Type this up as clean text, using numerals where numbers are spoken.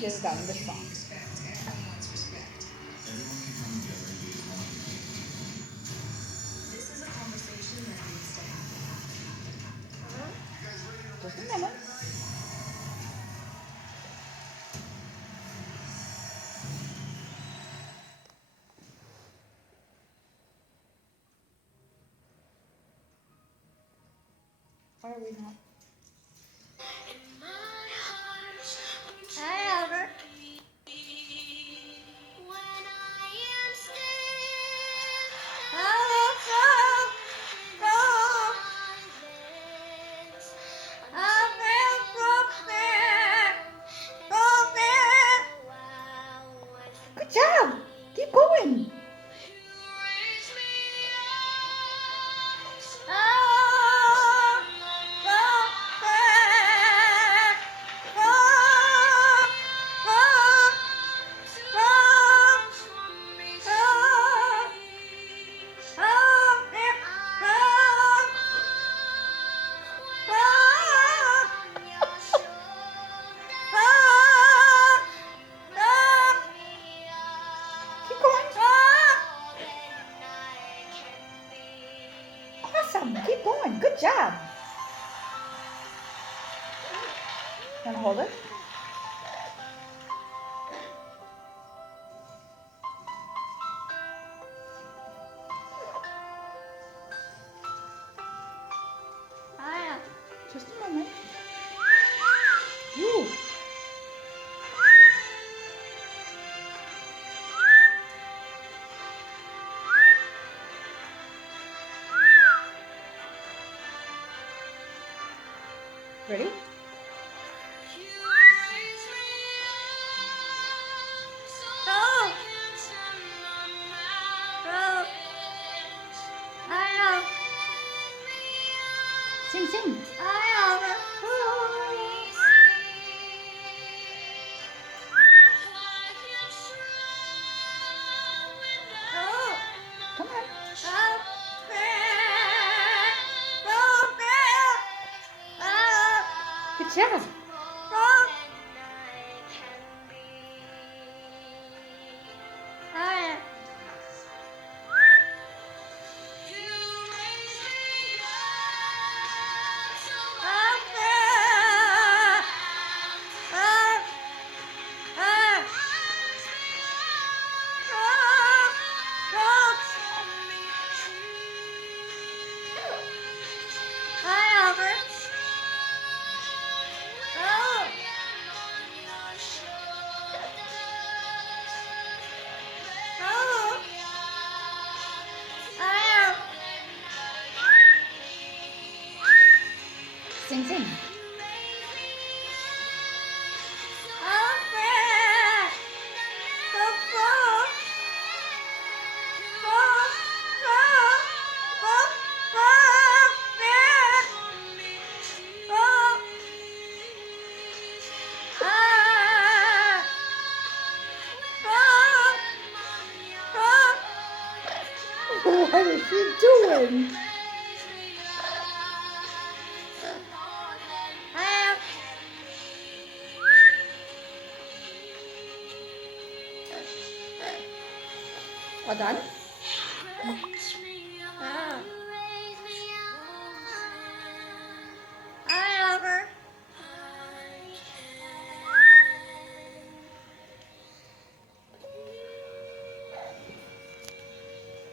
messages done in the song. Just a minute. Why are we not? Hi, Albert. Good job. Keep going. Keep going. Awesome. Keep going. Good job. Want to hold it? Just a moment. Ooh. Ready? Sing, sing. Come on. Good job. Sing, sing. What is she doing? All done?